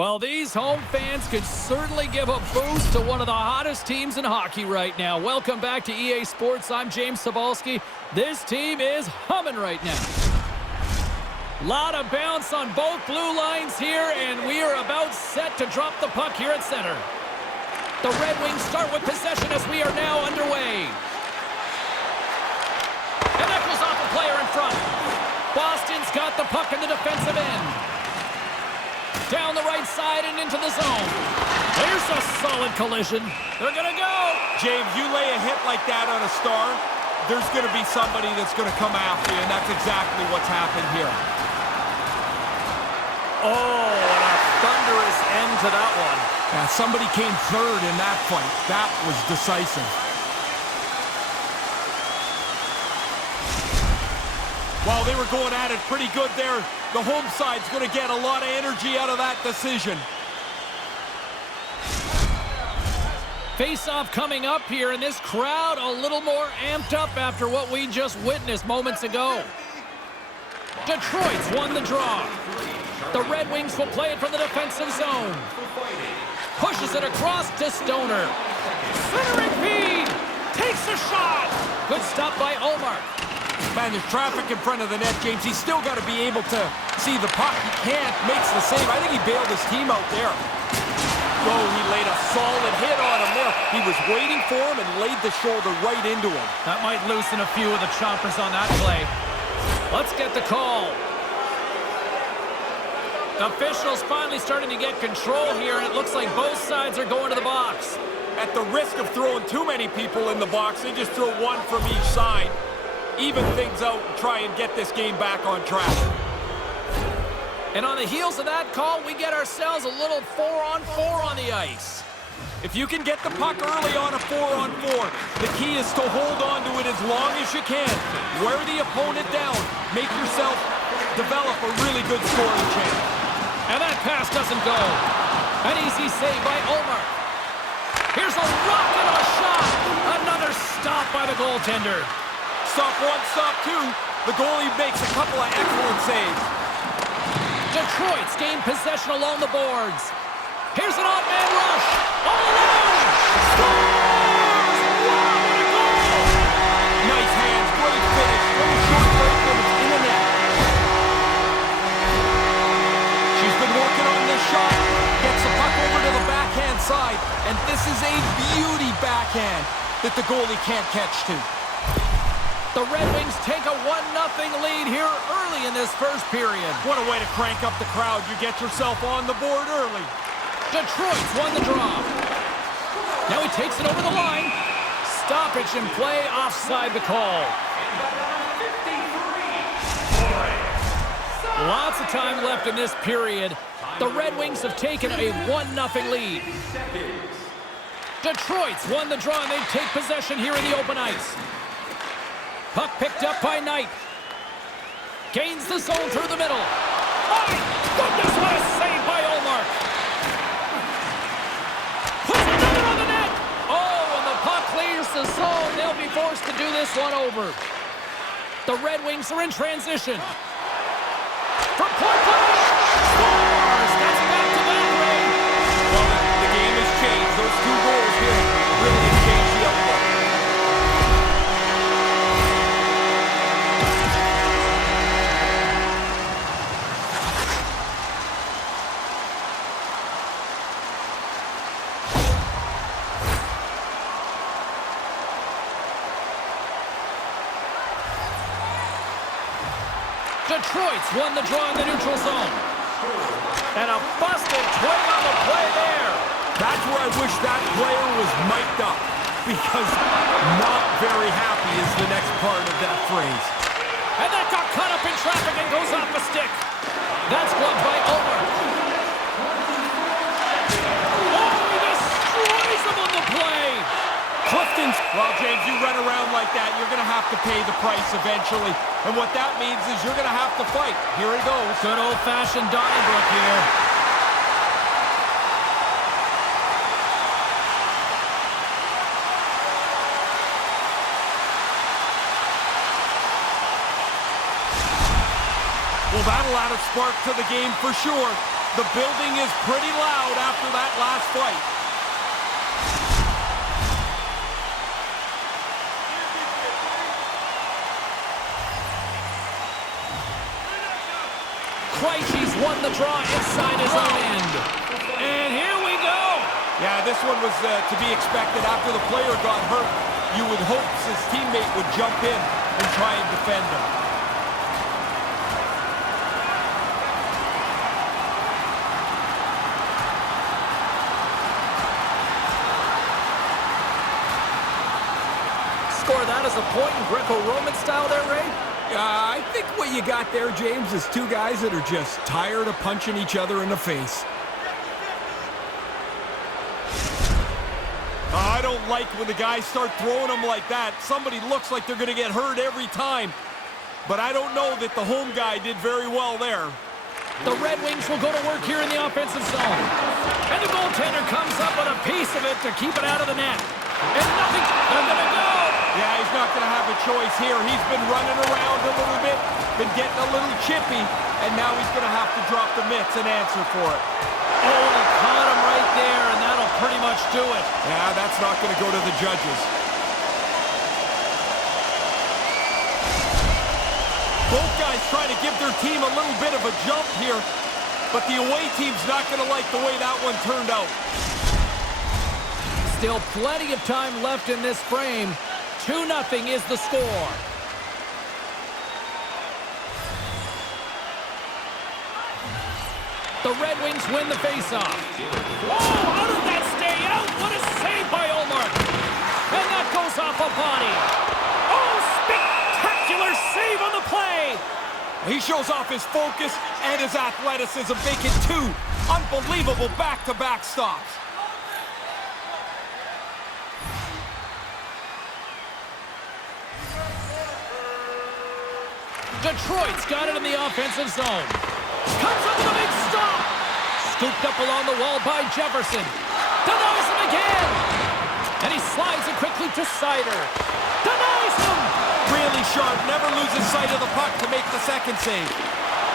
Well, these home fans could certainly give a boost to one of the hottest teams in hockey right now. Welcome back to EA Sports. I'm James Cybulski. This team is humming right now. Lot of bounce on both blue lines here, and we are about set to drop the puck here at center. The Red Wings start with possession as we are now underway. And that goes off a player in front. Boston's got the puck in the defensive end. Down the right side and into the zone. There's a solid collision. They're going to go. James, you lay a hit like that on a star, there's going to be somebody that's going to come after you, and that's exactly what's happened here. Oh, and a thunderous end to that one. Yeah, somebody came third in that fight. That was decisive. While they were going at it pretty good there, the home side's going to get a lot of energy out of that decision. Face-off coming up here, and this crowd a little more amped up after what we just witnessed moments ago. Detroit's won the draw. The Red Wings will play it from the defensive zone. Pushes it across to Stoner. Centering feed. Takes a shot. Good stop by Omar. Man, there's traffic in front of the net, James. He's still got to be able to see the puck. He can't. Makes the save. I think he bailed his team out there. Oh, he laid a solid hit on him there. He was waiting for him and laid the shoulder right into him. That might loosen a few of the choppers on that play. Let's get the call. Officials finally starting to get control here, and it looks like both sides are going to the box. At the risk of throwing too many people in the box, they just throw one from each side. Even things out and try and get this game back on track. And on the heels of that call, we get ourselves a little 4-on-4 on the ice. If you can get the puck early on a 4-on-4, the key is to hold on to it as long as you can. Wear the opponent down. Make yourself develop a really good scoring chance. And that pass doesn't go. An easy save by Omar. Here's a rocket of a shot. Another stop by the goaltender. Stop one, stop two. The goalie makes a couple of excellent saves. Detroit's gained possession along the boards. Here's an odd-man rush. All alone. Scores! Wow, what a goal! Nice hands, great finish. Little short break and it's in the net. She's been working on this shot. Gets the puck over to the backhand side. And this is a beauty backhand that the goalie can't catch to. The Red Wings take a 1-0 lead here early in this first period. What a way to crank up the crowd. You get yourself on the board early. Detroit's won the draw. Now he takes it over the line. Stoppage in play, offside the call. Lots of time left in this period. The Red Wings have taken a 1-0 lead. Detroit's won the draw, and they take possession here in the open ice. Puck picked up by Knight. Gains the zone through the middle. My goodness, what a save by Omar. Puts another on the net. Oh, and the puck clears the zone. They'll be forced to do this one over. The Red Wings are in transition. From point blank. Scores. That's back-to-back range. Well, the game has changed. Those two goals here really have changed the outlook. Detroit's won the draw in the neutral zone. And a busted twig on the play there. That's where I wish that player was mic'd up, because not very happy is the next part of that phrase. And that got caught up in traffic and goes off the stick. That's gloved by Omar. Oh, he destroys him on the play. Clifton's, well, James, you run around like that, you're going to have to pay the price eventually. And what that means is you're going to have to fight. Here he goes. Good old-fashioned Donnybrook here. Well, that'll add a spark to the game for sure. The building is pretty loud after that last fight. Krejci's won the draw inside his own end. And here we go. Yeah, this one was to be expected. After the player got hurt, you would hope his teammate would jump in and try and defend him. Score that as a point in Greco-Roman style there, Ray? I think what you got there, James, is two guys that are just tired of punching each other in the face. I don't like when the guys start throwing them like that. Somebody looks like they're going to get hurt every time. But I don't know that the home guy did very well there. The Red Wings will go to work here in the offensive zone. And the goaltender comes up with a piece of it to keep it out of the net. And nothing, they're going to go. Yeah, he's not going to have a choice here. He's been running around a little bit, been getting a little chippy, and now he's going to have to drop the mitts and answer for it. Oh, he caught him right there, and that'll pretty much do it. Yeah, that's not going to go to the judges. Both guys trying to give their team a little bit of a jump here, but the away team's not going to like the way that one turned out. Still plenty of time left in this frame. 2-0 is the score. The Red Wings win the faceoff. Oh, how did that stay out? What a save by Ullmark. And that goes off a body. Oh, spectacular save on the play. He shows off his focus and his athleticism, making two unbelievable back-to-back stops. Detroit's got it in the offensive zone. Comes up with a big stop. Scooped up along the wall by Jefferson. Denies him again. And he slides it quickly to Sider. Denies him. Really sharp. Never loses sight of the puck to make the second save.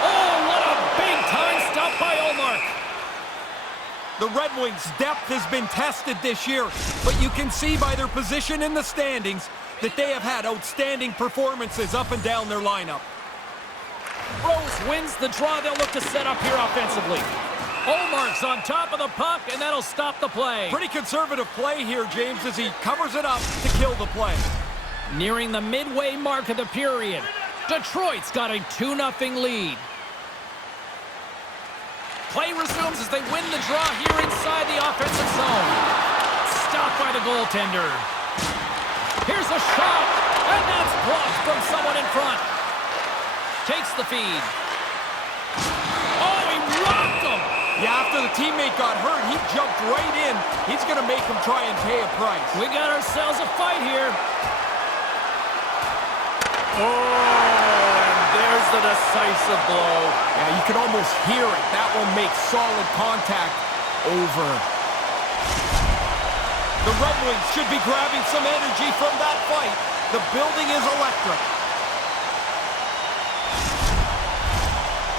Oh, what a big-time stop by Ullmark. The Red Wings' depth has been tested this year, but you can see by their position in the standings that they have had outstanding performances up and down their lineup. Rose wins the draw. They'll look to set up here offensively. Ullmark's on top of the puck, and that'll stop the play. Pretty conservative play here, James, as he covers it up to kill the play. Nearing the midway mark of the period, Detroit's got a 2-0 lead. Play resumes as they win the draw here inside the offensive zone. Stopped by the goaltender. Here's a shot, and that's blocked from someone in front. Takes the feed. Oh, he rocked him! Yeah, after the teammate got hurt, he jumped right in. He's going to make him try and pay a price. We got ourselves a fight here. Oh, and there's the decisive blow. Yeah, you can almost hear it. That one makes solid contact. Over. The Red Wings should be grabbing some energy from that fight. The building is electric.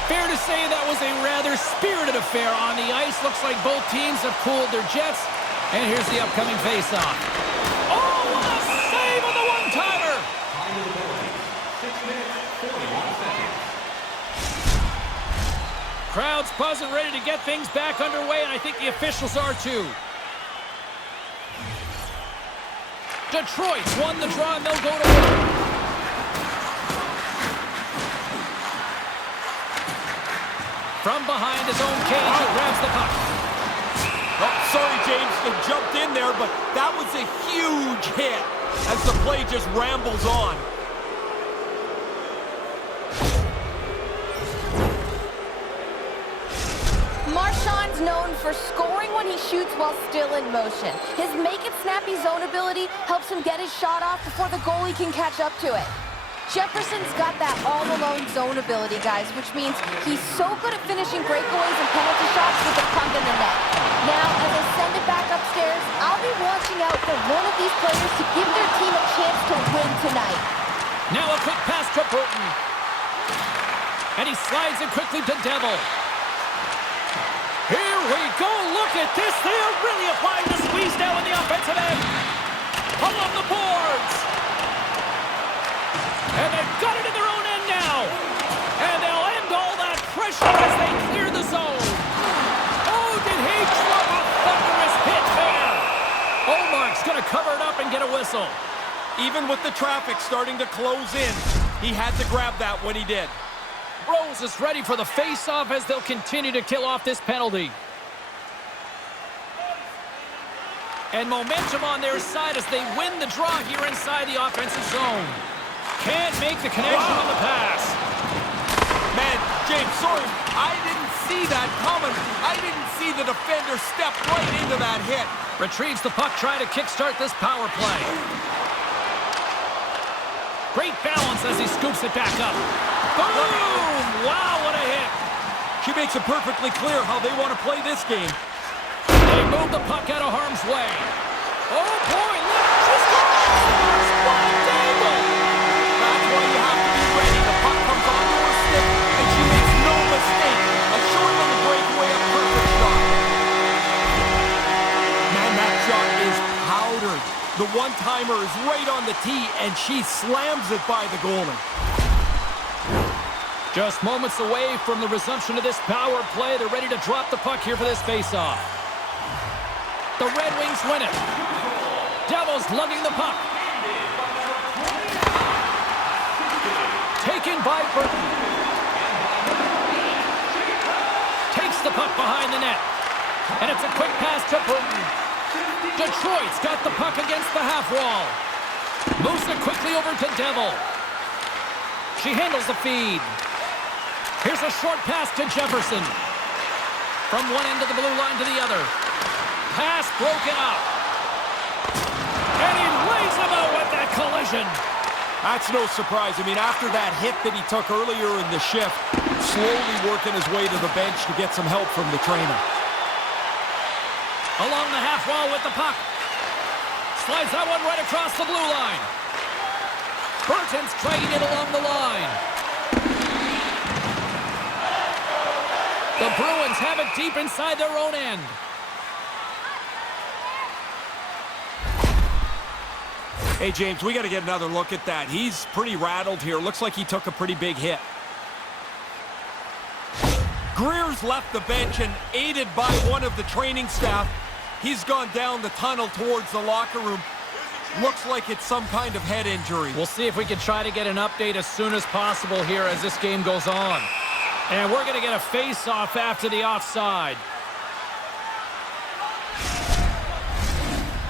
Fair to say that was a rather spirited affair on the ice. Looks like both teams have cooled their jets. And here's the upcoming face-off. Oh, what a save on the one-timer! Crowd's buzzing, ready to get things back underway, and I think the officials are too. Detroit's won the draw, and they'll go to work. From behind his own cage, he grabs the puck. Oh, sorry, James, they jumped in there, but that was a huge hit as the play just rambles on. Marchand's known for scoring when he shoots while still in motion. His make-it-snappy zone ability helps him get his shot off before the goalie can catch up to it. Jefferson's got that all-alone zone ability, guys, which means he's so good at finishing breakaways and penalty shots with the puck in the net. Now, as I send it back upstairs, I'll be watching out for one of these players to give their team a chance to win tonight. Now a quick pass to Burton. And he slides it quickly to Devil. we go. Look at this. They are really applying the squeeze now in the offensive end. Along the boards. And they've got it in their own end now. And they'll end all that pressure as they clear the zone. Oh, did he drop a thunderous hit there? Omark's going to cover it up and get a whistle. Even with the traffic starting to close in, he had to grab that when he did. Rose is ready for the face-off as they'll continue to kill off this penalty. And momentum on their side as they win the draw here inside the offensive zone. Can't make the connection on the pass. Man, James, sorry, I didn't see that coming. I didn't see the defender step right into that hit. Retrieves the puck, trying to kickstart this power play. Great balance as he scoops it back up. Boom! Wow, what a hit. She makes it perfectly clear how they want to play this game. They move the puck out of harm's way. Oh, boy, look, she scores! What a dangle! That's why you have to be ready. The puck comes onto her stick, and she makes no mistake. A short little breakaway, a perfect shot. Man, that shot is powdered. The one-timer is right on the tee, and she slams it by the goalie. Just moments away from the resumption of this power play. They're ready to drop the puck here for this face-off. The Red Wings win it. Devils lugging the puck. Taken by Burton. Takes the puck behind the net. And it's a quick pass to Burton. Detroit's got the puck against the half wall. Moves it quickly over to Devil. She handles the feed. Here's a short pass to Jefferson. From one end of the blue line to the other. Pass broken up. And he lays him out with that collision. That's no surprise. I mean, after that hit that he took earlier in the shift, slowly working his way to the bench to get some help from the trainer. Along the half wall with the puck. Slides that one right across the blue line. Burton's dragging it along the line. The Bruins have it deep inside their own end. Hey, James, we got to get another look at that. He's pretty rattled here. Looks like he took a pretty big hit. Greer's left the bench, and aided by one of the training staff, he's gone down the tunnel towards the locker room. Looks like it's some kind of head injury. We'll see if we can try to get an update as soon as possible here as this game goes on. And we're going to get a face-off after the offside.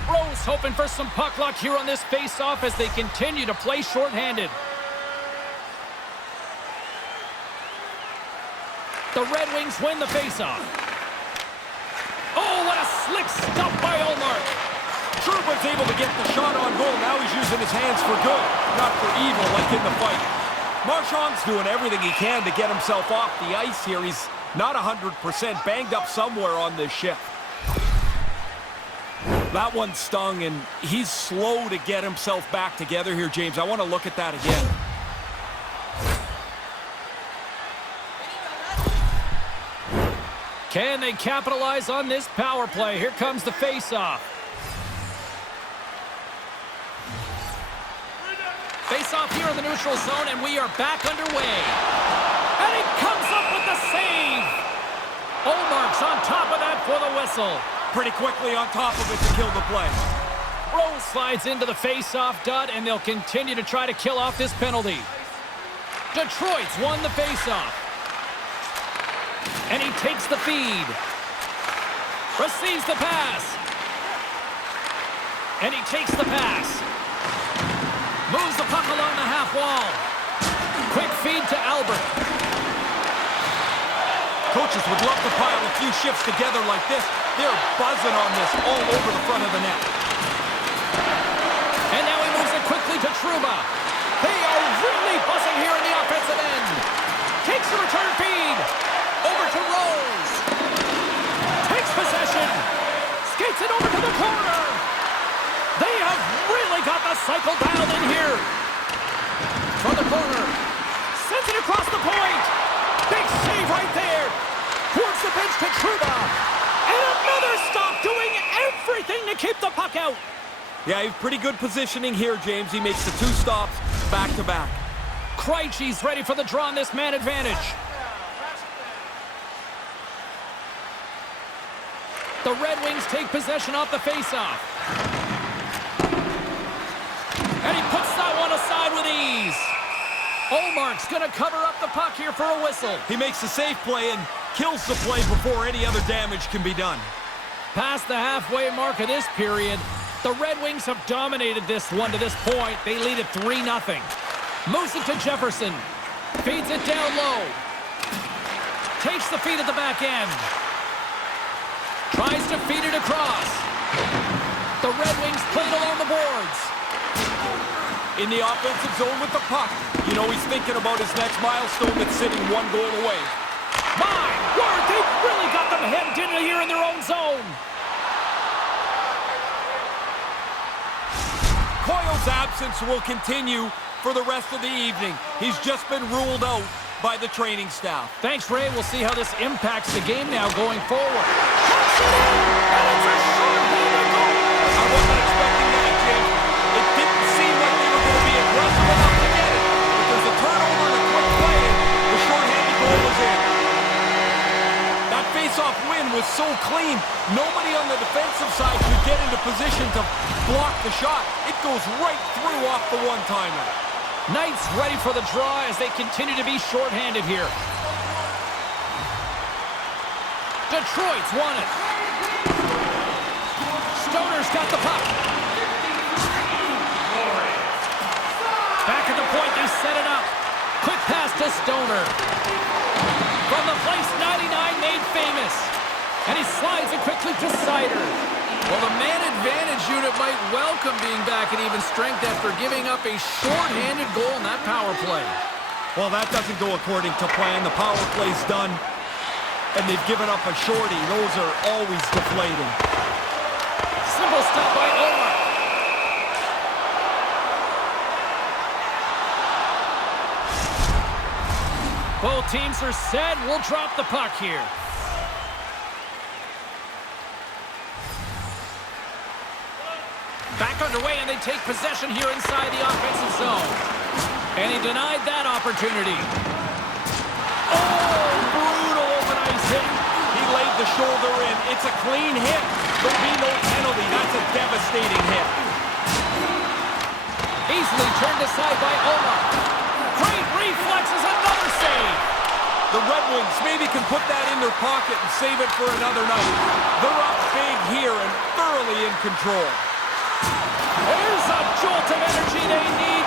Rose hoping for some puck luck here on this face-off as they continue to play shorthanded. The Red Wings win the face-off. Oh, what a slick stop by Ullmark. Trouba's able to get the shot on goal. Now he's using his hands for good, not for evil like in the fight. Marchand's doing everything he can to get himself off the ice here. He's not 100%, banged up somewhere on this shift. That one stung, and he's slow to get himself back together here, James. I want to look at that again. Can they capitalize on this power play? Here comes the face-off. Face-off here in the neutral zone, and we are back underway. And he comes up with the save. Ullmark's on top of that for the whistle. Pretty quickly on top of it to kill the play. Rose slides into the face-off dot, and they'll continue to try to kill off this penalty. Detroit's won the face-off. And he takes the feed. Receives the pass. And he takes the pass. Moves the puck along the half wall. Quick feed to Albert. Coaches would love to pile a few shifts together like this. They're buzzing on this all over the front of the net. And now he moves it quickly to Trouba. They are really buzzing here in the offensive end. Takes the return feed. Over to Rose. Takes possession. Skates it over to the corner. They have really got the cycle dialed in here. From the corner. Sends it across the point. Big save right there. Towards the bench to Trouba. looking to keep the puck out. Yeah, he's pretty good positioning here, James. He makes the 2 stops back-to-back. Krejci's ready for the draw on this man advantage. The Red Wings take possession off the faceoff. And he puts that one aside with ease. Olmark's going to cover up the puck here for a whistle. He makes a safe play and kills the play before any other damage can be done. Past the halfway mark of this period, the Red Wings have dominated this one to this point. They lead it 3-0. Moves it to Jefferson. Feeds it down low. Takes the feed at the back end. Tries to feed it across. The Red Wings played along the boards. In the offensive zone with the puck. You know he's thinking about his next milestone that's sitting 1 goal away. My word, they've really got them hemmed in here in their own zone. Coyle's absence will continue for the rest of the evening. He's just been ruled out by the training staff. Thanks, Ray. We'll see how this impacts the game now going forward. Puts it in, and it's a short-handed goal. I wasn't expecting that, James. It didn't seem like they were going to be aggressive enough to get it. But there's a turnover and a quick play, and the short-handed goal was in. That face-off win was so clean, nobody on the defensive side could get into position to block the shot. It goes right through off the one-timer. Knights ready for the draw as they continue to be shorthanded here. Detroit's won it. Stoner's got the puck. Back at the point, they set it up. Quick pass to Stoner. From the place 99 made famous. And he slides it quickly to Sider. Well, the man advantage unit might welcome being back at even strength after giving up a short-handed goal in that power play. Well, that doesn't go according to plan. The power play's done, and they've given up a shorty. Those are always deflating. Simple stop by Omar. Both teams are set. We'll drop the puck here. Back underway, and they take possession here inside the offensive zone. And he denied that opportunity. Oh, brutal open ice hit. He laid the shoulder in. It's a clean hit. There'll be no penalty. That's a devastating hit. Easily turned aside by Omar. Great reflexes, another save. The Red Wings maybe can put that in their pocket and save it for another night. They're up big here and thoroughly in control. There's a jolt of energy they need.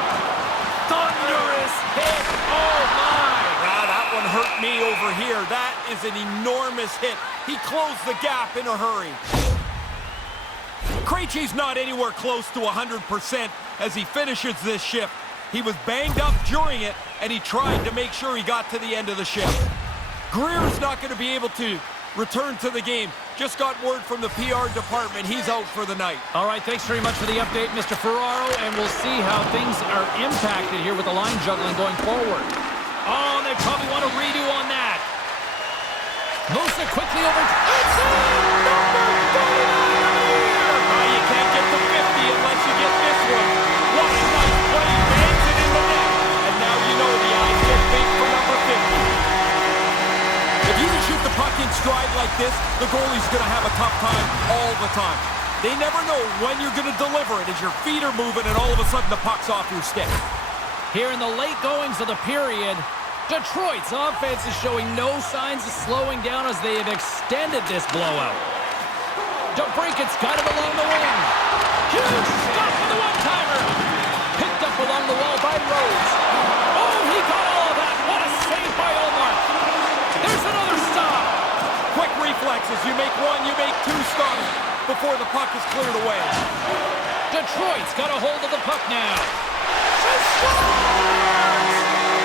Thunderous hit. Oh, my. Ah, that one hurt me over here. That is an enormous hit. He closed the gap in a hurry. Krejci's not anywhere close to 100% as he finishes this shift. He was banged up during it, and he tried to make sure he got to the end of the shift. Greer's not going to be able to return to the game. Just got word from the PR department. He's out for the night. All right, thanks very much for the update, Mr. Ferraro, and we'll see how things are impacted here with the line juggling going forward. Oh, they probably want a redo on that. Moves it quickly over. It's in! Number 49 of the year! You can't get to 50 unless you get this one. What a nice play. Bangs it in the net. And now you know the eyes get big for number 50. If you can shoot the puck in stride like this, the goalie's going to have a tough time all the time. They never know when you're going to deliver it as your feet are moving and all of a sudden the puck's off your stick. Here in the late goings of the period, Detroit's offense is showing no signs of slowing down as they have extended this blowout. DeBrinket's got it along the wing. Huge stop for the one-timer. Picked up along the wall by Rhodes. Oh, he got all of that. What a save by Omar. There's another stop. Quick reflexes. You make one, you make two stops before the puck is cleared away. Detroit's got a hold of the puck now. She scores!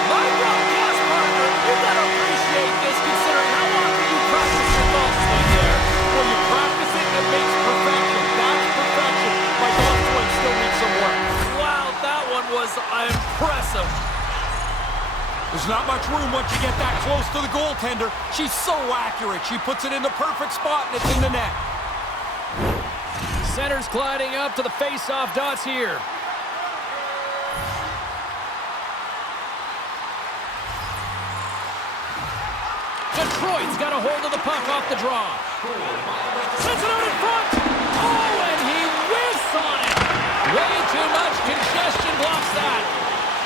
My broadcast partner, you gotta appreciate this considering how often you practice your golf swing there. Well, you practice it and it makes perfection. That's perfection. My golf swing still needs some work. Wow, that one was impressive. There's not much room once you get that close to the goaltender. She's so accurate. She puts it in the perfect spot and it's in the net. center's gliding up to the face-off dots here. Detroit's got a hold of the puck off the draw. Sends it out in front. Oh, and he whiffs on it. Way too much congestion blocks that.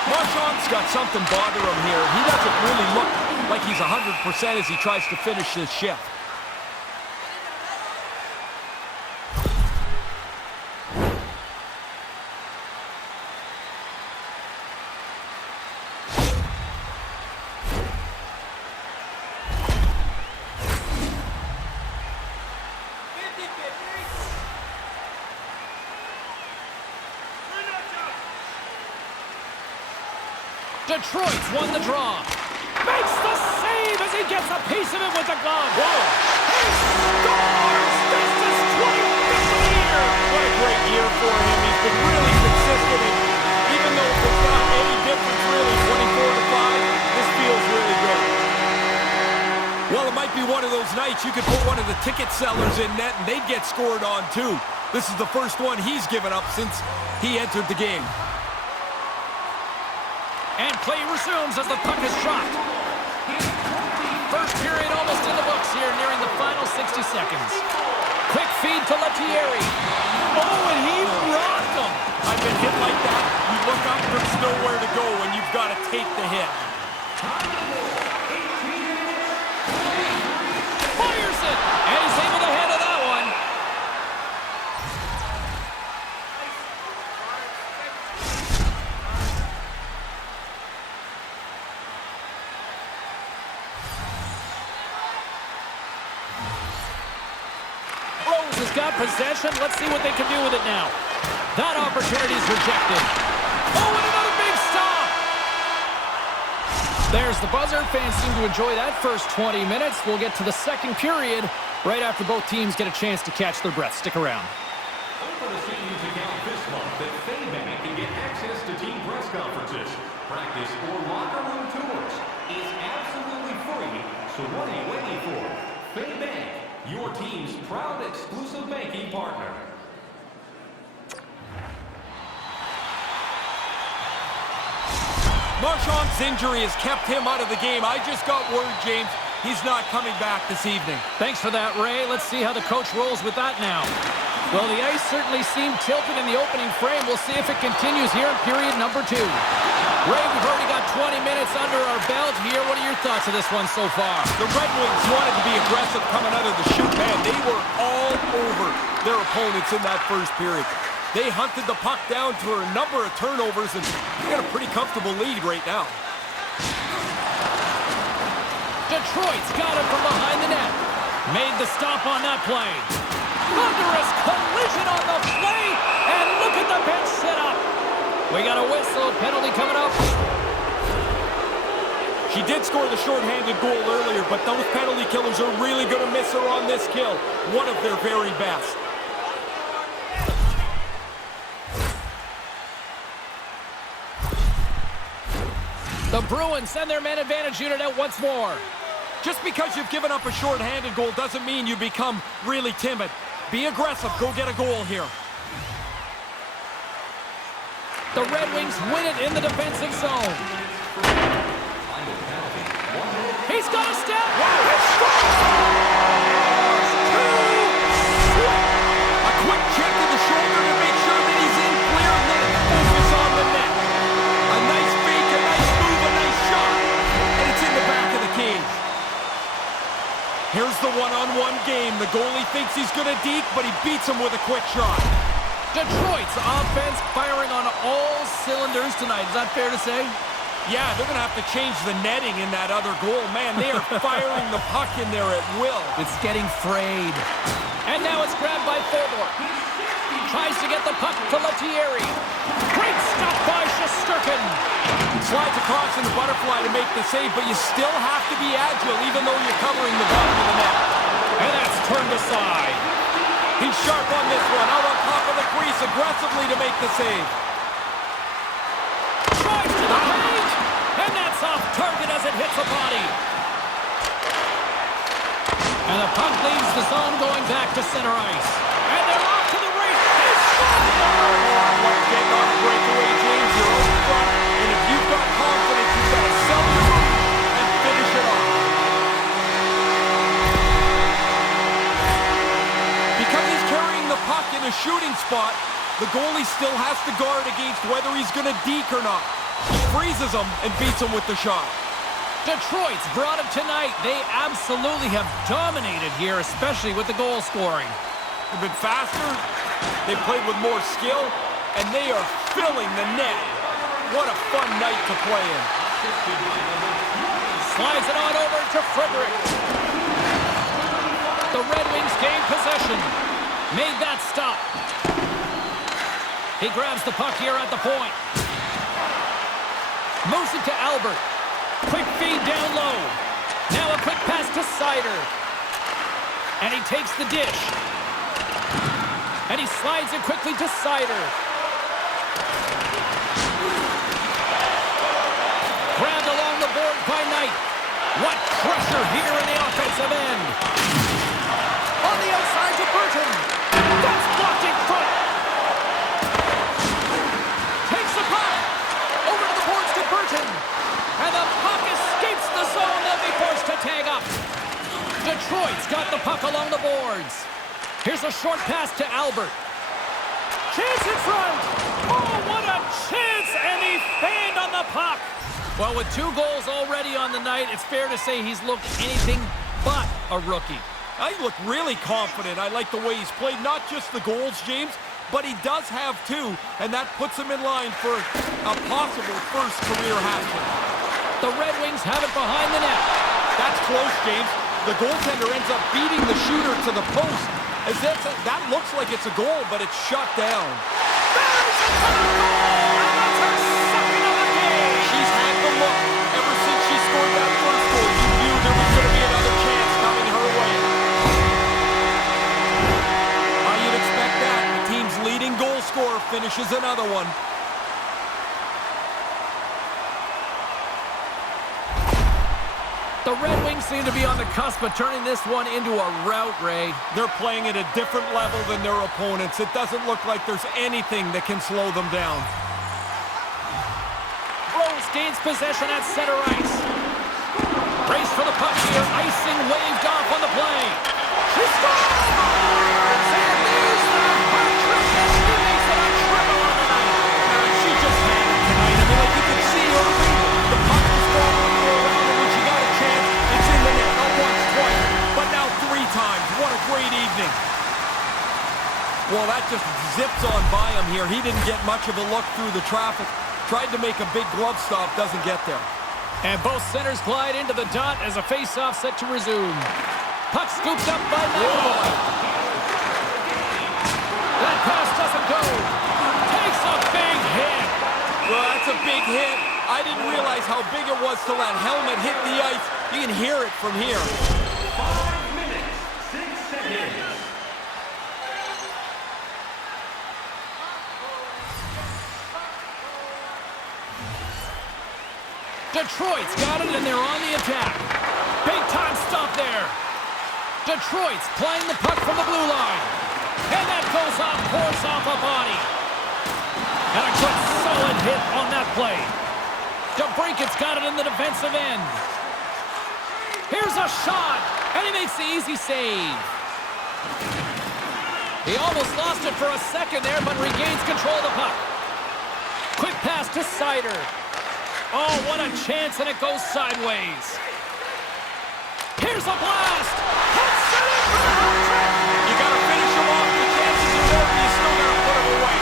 Marchand's got something bother him here. He doesn't really look like he's 100% as he tries to finish this shift. Detroit's won the draw. Makes the save as he gets a piece of it with the glove. Whoa! He scores! This is 25th of the year. What a great year for him. He's been really consistent. And even though there's not any difference really, 24-5, this feels really good. Well, it might be one of those nights you could put one of the ticket sellers in net and they'd get scored on too. This is the first one he's given up since he entered the game. And play resumes as the puck is dropped. First period almost in the books here, nearing the final 60 seconds. Quick feed to Lettieri. Oh, and he rocked him. I've been hit like that. You look up, there's nowhere to go, and you've got to take the hit. Fires it, and he's able to handle that one. Has got possession. Let's see what they can do with it now. That opportunity's rejected. Oh, and another big stop. There's the buzzer. Fans seem to enjoy that first 20 minutes. We'll get to the second period right after both teams get a chance to catch their breath. Stick around. Open a savings account this month at FayBank and get access to team press conferences, practice, or locker room tours. It's absolutely free, so what are you waiting for? FayBank, your team's proud exclusive banking partner. Marchand's injury has kept him out of the game. I just got word, James, he's not coming back this evening. Thanks for that, Ray. Let's see how the coach rolls with that now. Well, the ice certainly seemed tilted in the opening frame. We'll see if it continues here in period number 2. Ray, we've already got 20 minutes under our belt here. What are your thoughts of this one so far? The Red Wings wanted to be aggressive coming out of the chute, man. They were all over their opponents in that first period. They hunted the puck down to a number of turnovers, and they got a pretty comfortable lead right now. Detroit's got it from behind the net. Made the stop on that play. Thunderous collision on the play, and look at the bench set up. We got a whistle, penalty coming up. She did score the shorthanded goal earlier, but those penalty killers are really going to miss her on this kill. One of their very best. The Bruins send their man advantage unit out once more. Just because you've given up a shorthanded goal doesn't mean you become really timid. Be aggressive. Go get a goal here. The Red Wings win it in the defensive zone. He's got a step. He scores! A quick check to the shoulder to make sure that he's in clear, and then focus on the net. A nice fake, a nice move, a nice shot. And it's in the back of the cage. Here's the one-on-one game. The goalie thinks he's going to deke, but he beats him with a quick shot. Detroit's offense firing on all cylinders tonight. Is that fair to say? Yeah, they're going to have to change the netting in that other goal. Man, they are firing the puck in there at will. It's getting frayed. And now it's grabbed by Thornton. Tries to get the puck to Lettieri. Great stop by Shesterkin. Slides across in the butterfly to make the save, but you still have to be agile even though you're covering the bottom of the net. And that's turned aside. He's sharp on this one, out on top of the crease aggressively to make the save. Drives to the paint, and that's off target as it hits the body. And the puck leaves the zone going back to center ice. And they're off to the races. Let's get on a breakaway, James. You're out front, and if you've got confidence, you've got to sell your move and finish it off. Because he's carrying the puck in a shooting spot, the goalie still has to guard against whether he's going to deke or not. He freezes him and beats him with the shot. Detroit's brought it tonight. They absolutely have dominated here, especially with the goal scoring. They've been faster, they've played with more skill, and they are filling the net. What a fun night to play in. Slides it on over to Frederick. The Red Wings gain possession. Made that stop. He grabs the puck here at the point. Moves it to Albert. Quick feed down low. Now a quick pass to Sider. And he takes the dish. And he slides it quickly to Sider. Grabbed along the board by Knight. What pressure here in the offensive end. On the outside to Burton. That's blocked in front. Takes the puck. Over to the boards to Burton. And the puck escapes the zone. They'll be forced to tag up. Detroit's got the puck along the boards. Here's a short pass to Albert. Chance in front. Oh, what a chance. And he fanned on the puck. Well, with 2 goals already on the night, it's fair to say he's looked anything but a rookie. I look really confident. I like the way he's played, not just the goals, James, but he does have 2, and that puts him in line for a possible first career hat-trick. The Red Wings have it behind the net. That's close, James. The goaltender ends up beating the shooter to the post. As that looks like it's a goal, but it's shut down. There's a goal! And that's her second of the game! She's had the look. Ever since she scored that first goal, you knew there was going to be another chance coming her way. You'd expect that. The team's leading goal scorer finishes another one. The Red Wings seem to be on the cusp of turning this one into a rout, Ray. They're playing at a different level than their opponents. It doesn't look like there's anything that can slow them down. Rose gains possession at center ice. Race for the puck here. Icing waved off on the play. She scores! And there's the hat-trick, and she makes it a triple on the night. She just had it tonight. I mean, like you can see early, the puck was falling around, and when she got a chance, it's in the net. Not once, twice, but now 3 times. What a great evening. Well, that just zips on by him here. He didn't get much of a look through the traffic. Tried to make a big glove stop, doesn't get there. And both centers glide into the dot as a face-off set to resume. Puck scooped up by McAvoy. That pass doesn't go. Takes a big hit. Well, that's a big hit. I didn't realize how big it was till that helmet hit the ice. You can hear it from here. 5 minutes, 6 seconds. Detroit's got it, and they're on the attack. Big time stop there. Detroit's playing the puck from the blue line. And that goes off, pours off a body. And a good solid hit on that play. DeBrinket's got it in the defensive end. Here's a shot, and he makes the easy save. He almost lost it for a second there, but regains control of the puck. Quick pass to Sider. Oh, what a chance, and it goes sideways. Here's a blast. Hits it in for the hat-trick. You got to finish him off. The chances are there, but you still got to put him away.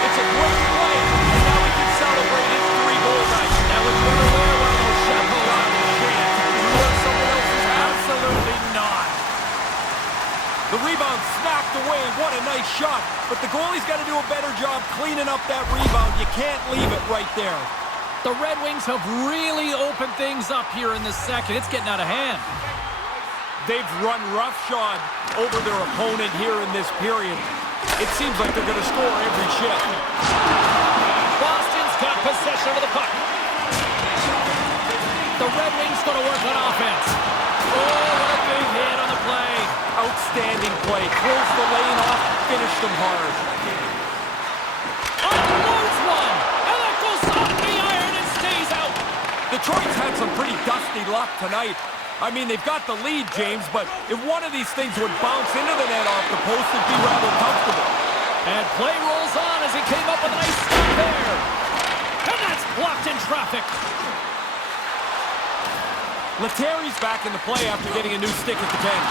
It's a great play, and now we can celebrate his 3-goal night. That was going to wear one of those shackles on his chance. Someone else's house? Absolutely not. The rebound snapped away. What a nice shot. But the goalie's got to do a better job cleaning up that rebound. You can't leave it right there. The Red Wings have really opened things up here in the second. It's getting out of hand. They've run roughshod over their opponent here in this period. It seems like they're going to score every shift. Boston's got possession of the puck. The Red Wings going to work on offense. Oh, what a big hit on the play. Outstanding play. Closed the lane off, finished them hard. Detroit's had some pretty dusty luck tonight. I mean, they've got the lead, James, but if one of these things would bounce into the net off the post, it'd be rather comfortable. And play rolls on as he came up with a nice stop there. And that's blocked in traffic. Lettieri's back in the play after getting a new stick at the bench.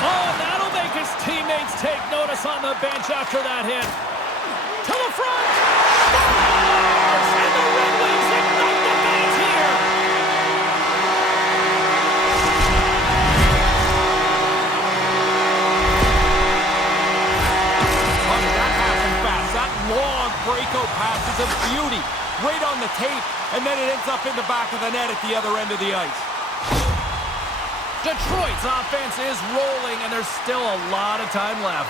Oh, that'll make his teammates take notice on the bench after that hit. To the front! Scores! And the Red Wings ignite the fans here! How did that happen fast? That long breakout pass is a beauty. Right on the tape, and then it ends up in the back of the net at the other end of the ice. Detroit's offense is rolling, and there's still a lot of time left.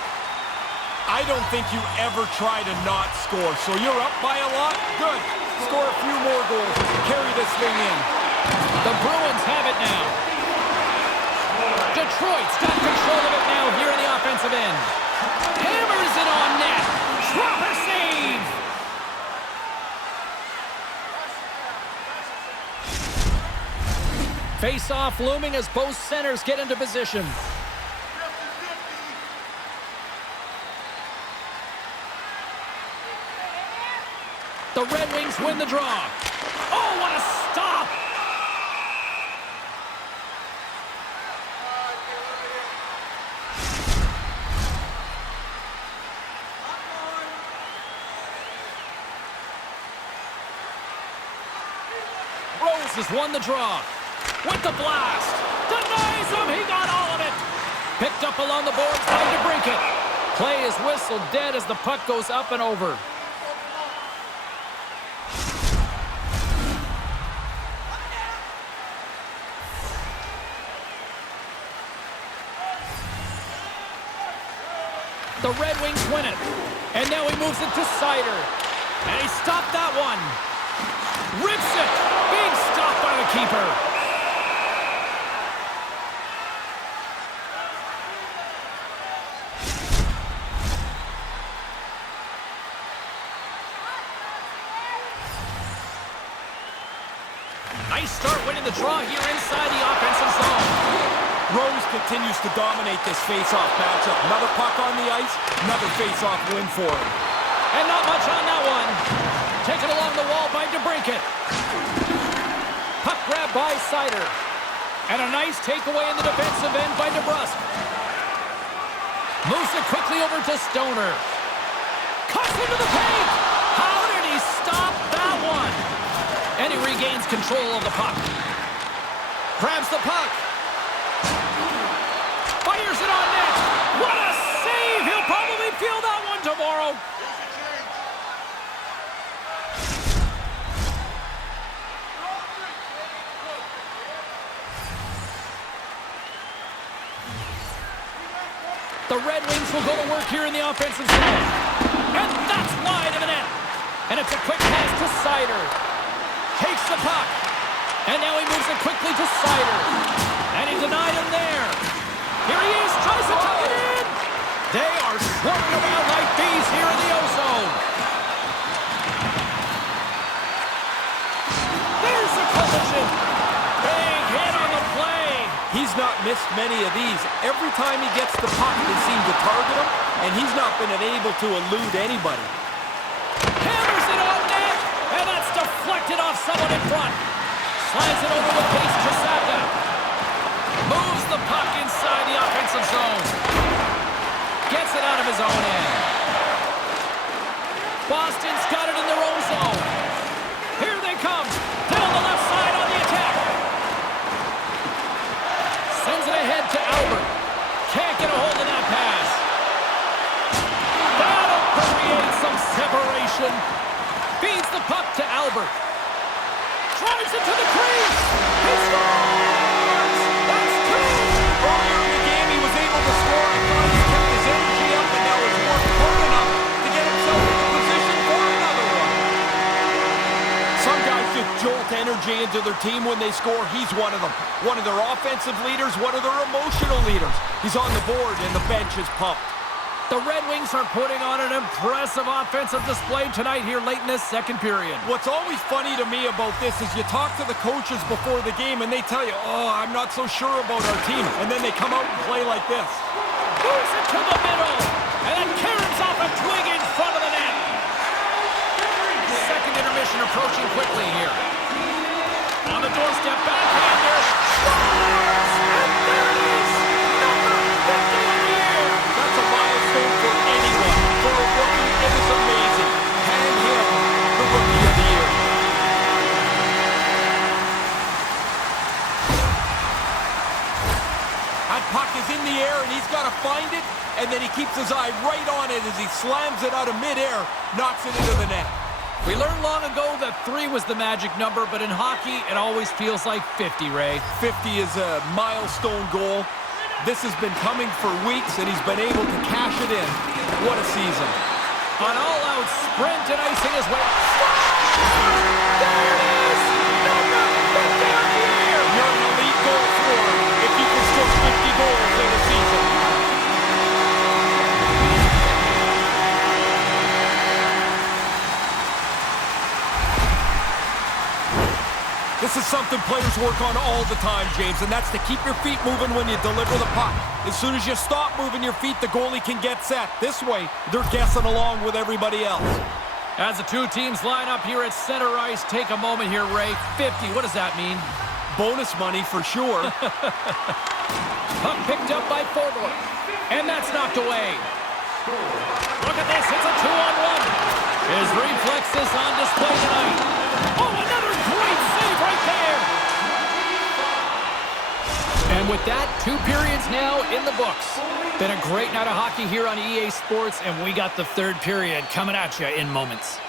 I don't think you ever try to not score. So you're up by a lot? Good. Score a few more goals. Carry this thing in. The Bruins have it now. Detroit's got control of it now here in the offensive end. Hammers it on net. Proper save. Face-off looming as both centers get into position. The Red Wings win the draw. Oh, what a stop! Rose has won the draw. With the blast. Denies him. He got all of it. Picked up along the boards by DeBrincat. Play is whistled dead as the puck goes up and over. The Red Wings win it. And now he moves it to Seider. And he stopped that one. Rips it. Big stop by the keeper. Nice start winning the draw here inside the offensive zone. Rose continues to dominate this face-off matchup. Another puck on the ice, another face-off win for him. And not much on that one. Taken along the wall by DeBrincat. Puck grab by Seider. And a nice takeaway in the defensive end by DeBrusk. Moves it quickly over to Stoner. Cuts into the paint. How did he stop that one? And he regains control of the puck. Grabs the puck. Fires it on net. What a save! He'll probably feel that one tomorrow. The Red Wings will go to work here in the offensive zone. And that's wide of the net. And it's a quick pass to Seider. Takes the puck. And now he moves it quickly to Seider. And he denied him there. Here he is, tries to tuck it in. They are swarming around like bees here in the O-zone. There's the collision. Big hit on the play. He's not missed many of these. Every time he gets the puck, they seem to target him, and he's not been able to elude anybody. Hammers it on net, and that's deflected off someone in front. Slides it over with pace to Saka. Moves the puck inside the offensive zone. Gets it out of his own end. Boston's got it in their own zone. Here they come. Down the left side on the attack. Sends it ahead to Albert. Can't get a hold of that pass. That'll create some separation. Feeds the puck to Albert. Drives it to the crease. He scores! That's two! Earlier in the game, he was able to score. I thought he kept his energy up, and now it's worked hard enough to get himself in position for another one. Some guys just jolt energy into their team when they score. He's one of them. One of their offensive leaders, one of their emotional leaders. He's on the board, and the bench is pumped. The Red Wings are putting on an impressive offensive display tonight here late in this second period. What's always funny to me about this is you talk to the coaches before the game and they tell you, oh, I'm not so sure about our team. And then they come out and play like this. Moves it to the middle. And then carries off a twig in front of the net. Second intermission approaching quickly here. On the doorstep, backhander. Scores! And there it is! Number 50 of the year! That's a milestone for anyone. For a rookie, it is amazing. Hand him the Rookie of the Year. That puck is in the air, and he's got to find it, and then he keeps his eye right on it as he slams it out of midair, knocks it into the net. We learned long ago that 3 was the magic number, but in hockey, it always feels like 50, Ray. 50 is a milestone goal. This has been coming for weeks, and he's been able to cash it in. What a season. An all-out sprint and icing his way. There it is! Number 50 of the year! You're an elite goal scorer if you can score 50 goals in a season. This is something players work on all the time, James, and that's to keep your feet moving when you deliver the puck. As soon as you stop moving your feet, the goalie can get set. This way, they're guessing along with everybody else. As the two teams line up here at center ice, take a moment here, Ray. 50, what does that mean? Bonus money for sure. Puck picked up by Fordor, and that's knocked away. Look at this, it's a 2-on-1. His reflexes on display tonight. Oh, another great save right there. And with that, 2 periods now in the books. Been a great night of hockey here on EA Sports, and we got the third period coming at you in moments.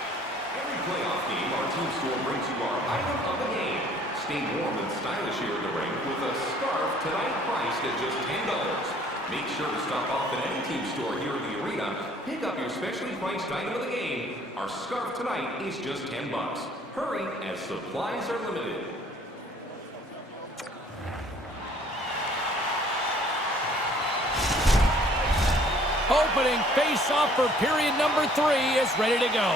Every playoff game, our team store brings you our item of the game. Stay warm and stylish here at the rink with a scarf tonight priced at just $10. Make sure to stop off at any team store here in the arena. Pick up your specially priced item of the game. Our scarf tonight is just $10. Hurry, as supplies are limited. Opening face-off for period number 3 is ready to go.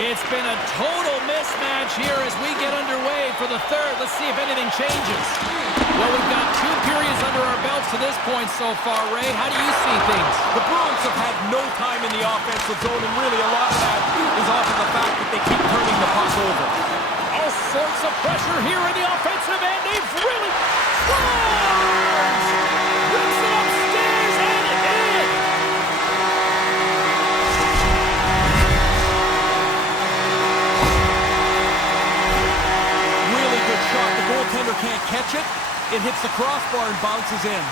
It's been a total mismatch here as we get underway for the third. Let's see if anything changes. Well, we've got 2 periods under our belts to this point so far, Ray. How do you see things? The Bruins have had no time in the offensive zone, and really a lot of that is off of the fact that they keep turning the puck over. All sorts of pressure here in the offensive end. They've really scores! Brings it upstairs and in! Really good shot. The goaltender can't catch it. It hits the crossbar and bounces in.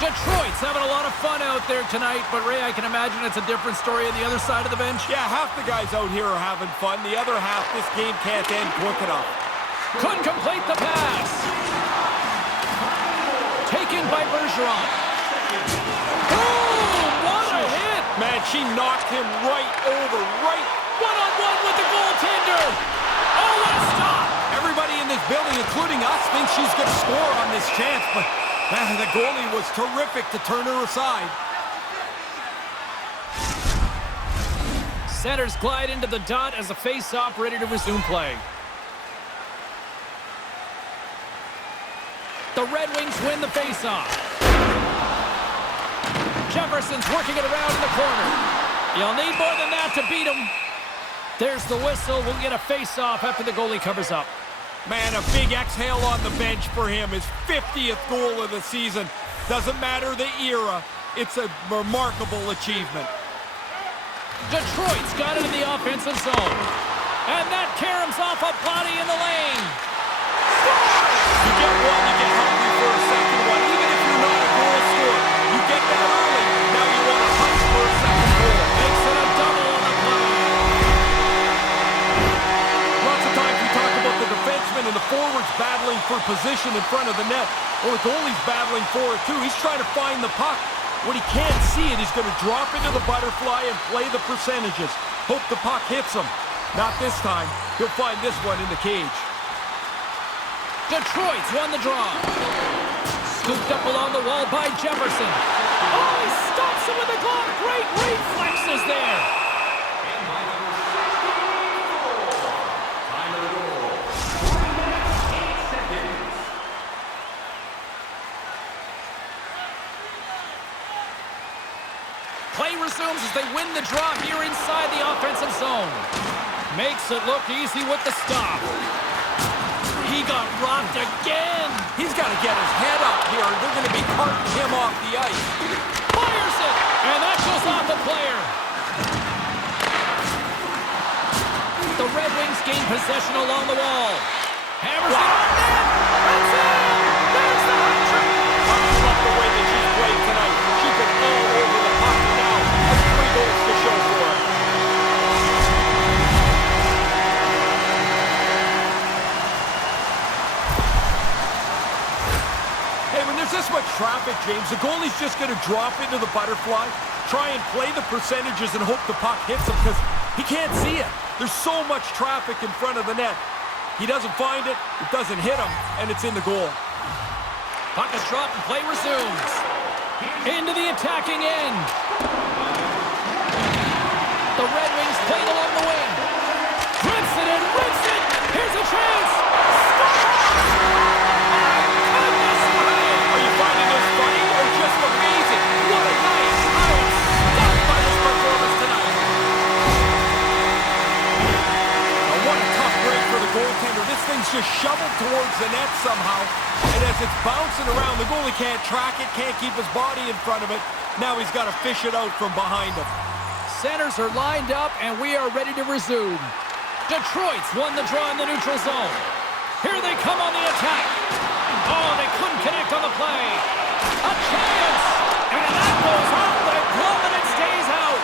Detroit's having a lot of fun out there tonight, but Ray, I can imagine it's a different story on the other side of the bench. Yeah, half the guys out here are having fun. The other half, this game can't end quick enough. Couldn't complete the pass. Taken by Bergeron. Boom! What a hit! Man, she knocked him right over, right. One-on-one with the goaltender. Oh, what a stop! Everybody in this building, including us, thinks she's going to score on this chance, but man, the goalie was terrific to turn her aside. Centers glide into the dot as a face-off ready to resume play. The Red Wings win the face-off. Jefferson's working it around in the corner. You'll need more than that to beat him. There's the whistle. We'll get a face-off after the goalie covers up. Man, a big exhale on the bench for him. His 50th goal of the season. Doesn't matter the era. It's a remarkable achievement. Detroit's got it in the offensive zone. And that caroms off a body in the lane. You get one, you get hungry for a second one. Even if you're not a goal scorer, you get that early. Now you want to hunt for a second goal. Makes it a double on the play. Lots of times we talk about the defensemen and the forwards battling for position in front of the net. Well, the goalie's battling for it too. He's trying to find the puck. When he can't see it, he's going to drop into the butterfly and play the percentages. Hope the puck hits him. Not this time. He'll find this one in the cage. Detroit's won the draw. Scooped up along the wall by Jefferson. Oh, he stops him with a glove. Great reflexes there. And by number 64, time of the goal, 3 minutes, 8 seconds. Play resumes as they win the draw here inside the offensive zone. Makes it look easy with the stop. He got rocked again. He's got to get his head up here. They're going to be carting him off the ice. Fires it, and that goes off the player. The Red Wings gain possession along the wall. Hammers it on net. That's it. There's the hat trick. I love the way that she's played tonight. She's been all over the puck now. Has 3 goals to show for it. Hey, when there's this much traffic, James, the goalie's just going to drop into the butterfly, try and play the percentages and hope the puck hits him because he can't see it. There's so much traffic in front of the net. He doesn't find it, it doesn't hit him, and it's in the goal. Puck is dropped and play resumes. Into the attacking end. The Red Wings played along the wing. Rips it and rips it. Here's a chance. Are you finding this funny or just amazing? What a night! I am stunned by this performance tonight. Now what a tough break for the goaltender. This thing's just shoveled towards the net somehow. And as it's bouncing around, the goalie can't track it, can't keep his body in front of it. Now he's got to fish it out from behind him. Centers are lined up, and we are ready to resume. Detroit's won the draw in the neutral zone. Here they come on the attack. Oh, they couldn't connect on the play. A chance! And that goes off the glove, and it stays out.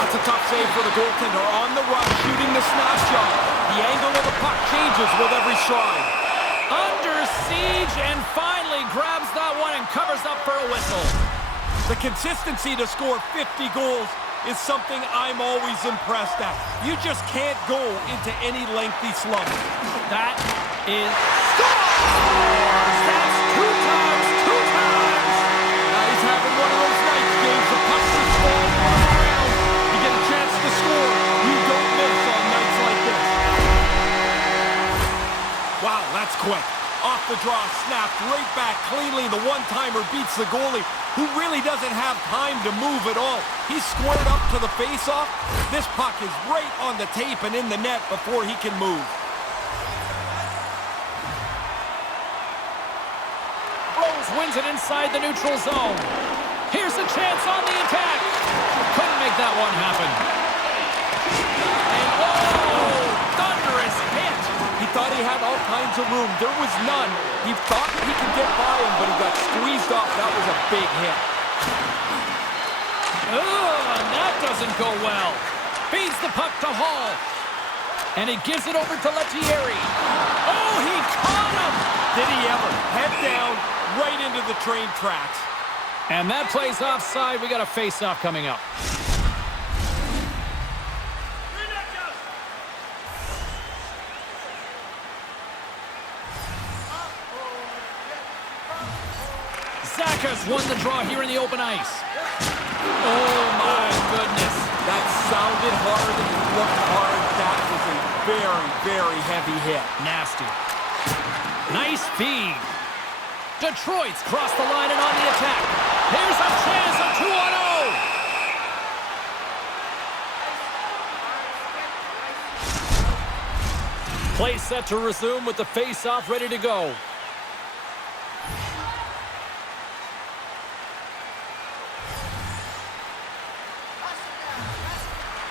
That's a tough save for the goaltender. On the run, shooting the snap shot. The angle of the puck changes with every stride. Under siege, and finally grabs that one and covers up for a whistle. The consistency to score 50 goals is something I'm always impressed at. You just can't go into any lengthy slump. That is scores! That's 2 times, 2 times! Now he's having one of those nights, James. The puck's just falling around. You get a chance to score. You don't miss on nights like this. Wow, that's quick. Off the draw, snapped right back cleanly. The one-timer beats the goalie, who really doesn't have time to move at all. He's squared up to the face-off. This puck is right on the tape and in the net before he can move. Rose wins it inside the neutral zone. Here's a chance on the attack. Couldn't make that one happen. And oh, thunderous hit. He thought he had all kinds of room. There was none. He thought he could get by him, but he got squeezed off. That was a big hit. And that doesn't go well. Feeds the puck to Hall. And he gives it over to Lettieri. Oh, he caught him! Did he ever? Head down, right into the train tracks. And that plays offside. We got a face-off coming up. Zaka's won the draw here in the open ice. Oh, my goodness. That sounded hard and it looked hard. That was a very, very heavy hit. Nasty. Nice feed. Detroit's crossed the line and on the attack. Here's a chance, a 2-on-0. Play set to resume with the face-off ready to go.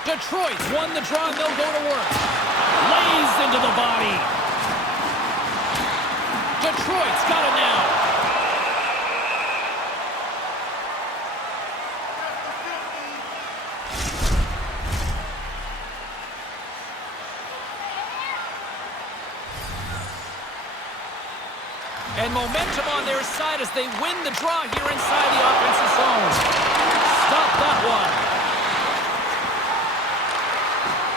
Detroit's won the draw, and they'll go to work. Lays into the body. Detroit's got it now. And momentum on their side as they win the draw here inside the offensive zone. Stop that one.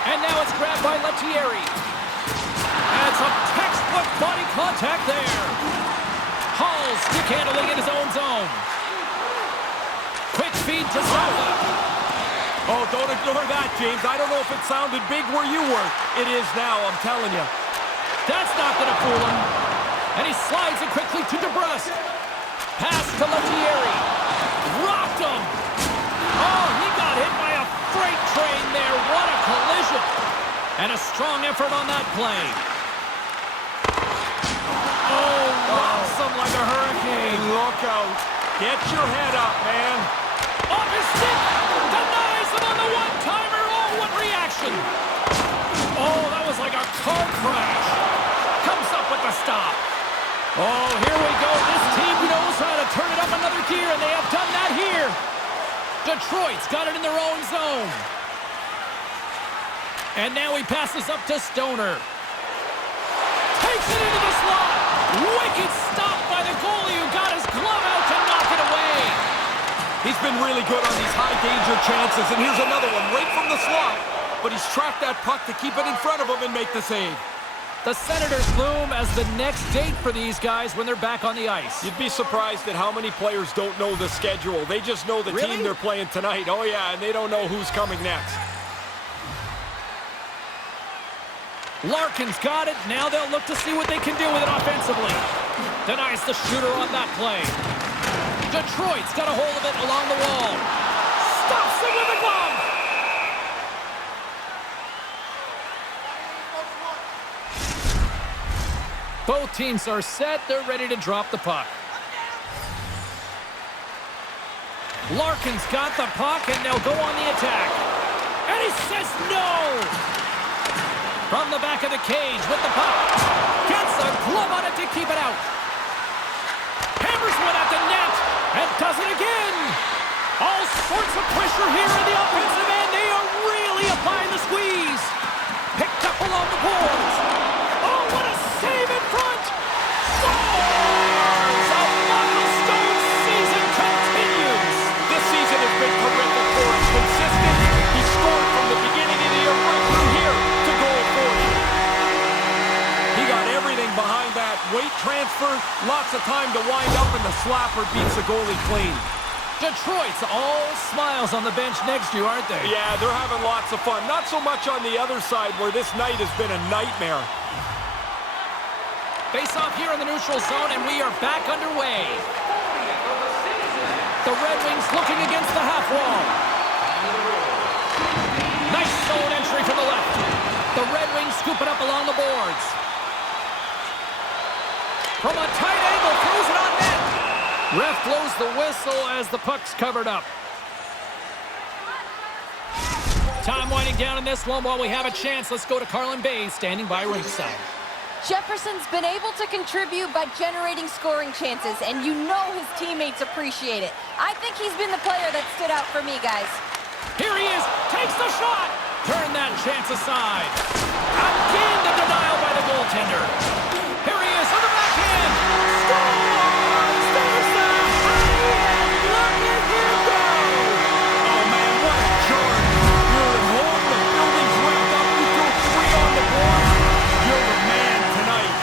And now it's grabbed by Lettieri. And some textbook body contact there. to Zappa. Oh, don't ignore that, James. I don't know if it sounded big where you were. It is now, I'm telling you. That's not going to fool him. And he slides it quickly to DeBrusque. Pass to Lettieri. Rocked him. Oh, he got hit by a freight train there. What a collision. And a strong effort on that play. Oh, rocks him like a hurricane. Look out. Get your head up, man. Off his stick. Denies him on the one-timer. Oh, what reaction. Oh, that was like a car crash. Comes up with the stop. Oh, here we go. This team knows how to turn it up another gear, and they have done that here. Detroit's got it in their own zone. And now he passes up to Stoner. Takes it into the slot. Wicked stop by the goalie who got his glove out to knock it away. He's been really good on these high-danger chances, and here's another one right from the slot. But he's tracked that puck to keep it in front of him and make the save. The Senators loom as the next date for these guys when they're back on the ice. You'd be surprised at how many players don't know the schedule. They just know the team they're playing tonight. Oh, yeah, and they don't know who's coming next. Larkin's got it. Now they'll look to see what they can do with it offensively. Denies the shooter on that play. Detroit's got a hold of it along the wall. Stops it with a glove. Both teams are set. They're ready to drop the puck. Larkin's got the puck, and they'll go on the attack. And he says no! From the back of the cage with the puck. Gets a glove on it to keep it out. Hammers one at the net, and does it again! All sorts of pressure here in the offensive end. They are really applying the squeeze. Picked up along the boards. Oh, what a save in front! Scores! A milestone season continues! This season has been terrific for him. Consistent. He scored from the beginning of the year right through here to goal 40. He got everything behind that. Weight transfer, lots of time to wind up, and the slapper beats the goalie clean. Detroit's all smiles on the bench next to you, aren't they? Yeah, they're having lots of fun. Not so much on the other side where this night has been a nightmare. Face off here in the neutral zone, and we are back underway. The Red Wings looking against the half wall. Nice zone entry from the left. The Red Wings scoop it up along the boards. From a tight angle, throws it on net. Ref blows the whistle as the puck's covered up. Time winding down in this one while we have a chance. Let's go to Carlin Bay, standing by ringside. Jefferson's been able to contribute by generating scoring chances, and you know his teammates appreciate it. I think he's been the player that stood out for me, guys. Here he is, takes the shot. Turn that chance aside. Again, the denial by the goaltender. Here he is on the backhand. Scores! There's the high-end. Look at him go. Oh, man, what a charge. You're at home, the building's wrapped up, you throw 3 on the board. You're the man tonight.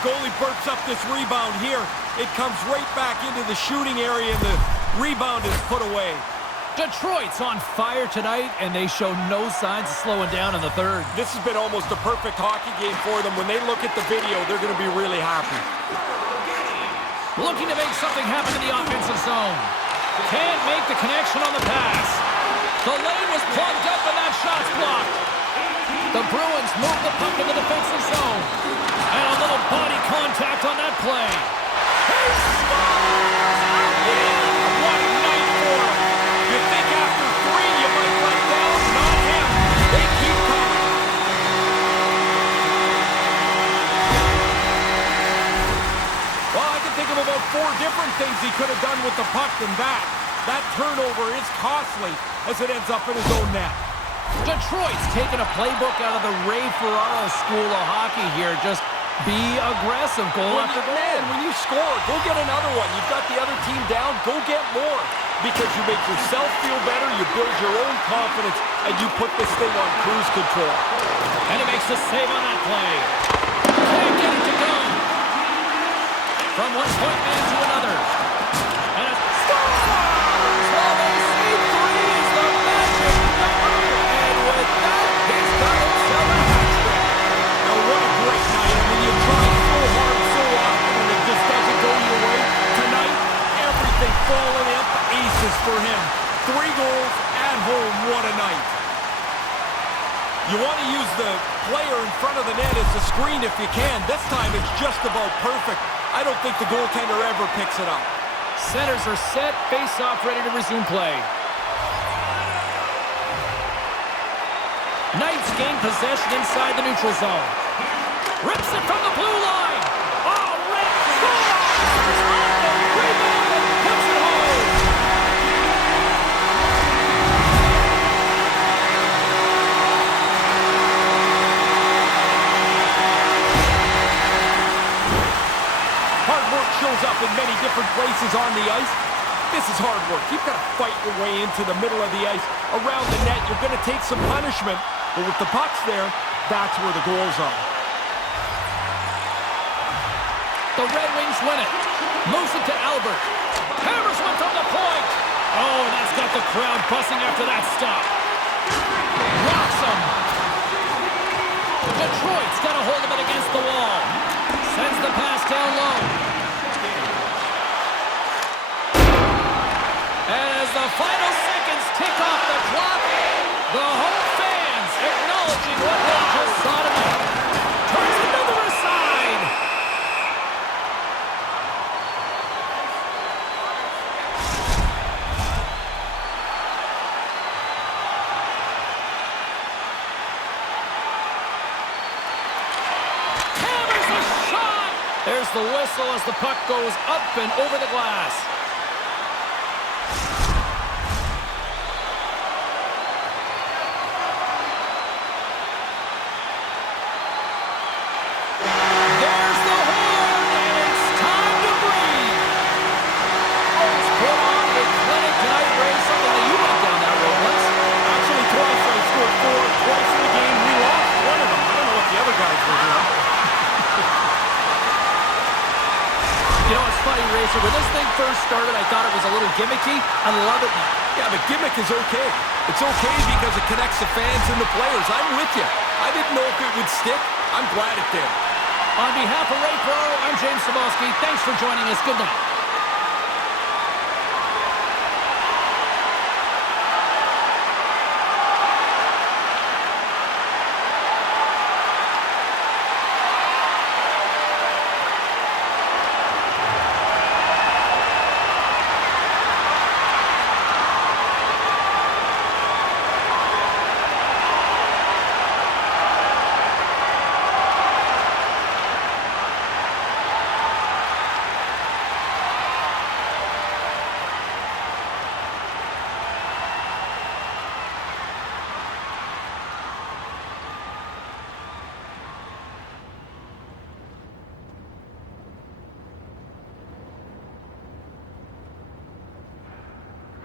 Goalie burps up this rebound here. It comes right back into the shooting area, and the rebound is put away. Detroit's on fire tonight, and they show no signs of slowing down in the third. This has been almost a perfect hockey game for them. When they look at the video, they're going to be really happy. Looking to make something happen in the offensive zone. Can't make the connection on the pass. The lane was plugged up, and that shot's blocked. The Bruins move the puck in the defensive zone. And a little body contact on that play. He scores again! What a night for him. You think after 3 you might let down? Not him. They keep coming. Well, I can think of about 4 different things he could have done with the puck than that. That turnover is costly as it ends up in his own net. Detroit's taking a playbook out of the Ray Ferraro school of hockey here. Just be aggressive, goal after goal. Man, when you score, go get another one. You've got the other team down, go get more. Because you make yourself feel better, you build your own confidence, and you put this thing on cruise control. And he makes the save on that play. Can't get it to go. from one point man to another. And a scores! Well, they say 3 is the magic number. And with that, he's got himself a hat trick. Now, what a great night. I mean, you try so hard so often and it just doesn't go your way. Tonight, everything falling at the aces for him. 3 goals at home. What a night. You want to use the player in front of the net as a screen if you can. This time, it's just about perfect. I don't think the goaltender ever picks it up. Centers are set, face-off ready to resume play. Knights gain possession inside the neutral zone. Rips it from the blue line. Oh, Rick scores! On the rebound and puts it home. Hard work shows up in many different places on the ice. This is hard work. You've got to fight your way into the middle of the ice. Around the net, you're going to take some punishment. But with the pucks there, that's where the goals are. The Red Wings win it. Moves it to Albert. Hammers one from the point. Oh, and that's got the crowd buzzing after that stop. Rocks him. Detroit's got a hold of it against the wall. Sends the pass down low. As the final seconds tick off the clock, the home fans acknowledging what they just saw tonight. Turns another aside. Hammers a shot. There's the whistle as the puck goes up and over the glass. There's the horn, and it's time to breathe. Let's put on a clinic tonight, Ray. Something that you went down that road once. Actually, twice I scored 4, twice in the game. We lost one of them. I don't know what the other guys were doing. You know, it's funny, Racer. When this thing first started, I thought it was a little gimmicky. I love it now. Yeah, but gimmick is okay. It's okay because it connects the fans and the players. I'm with you. I didn't know if it would stick. I'm glad it did. On behalf of Ray Pro, I'm James Cebulski. Thanks for joining us. Good night.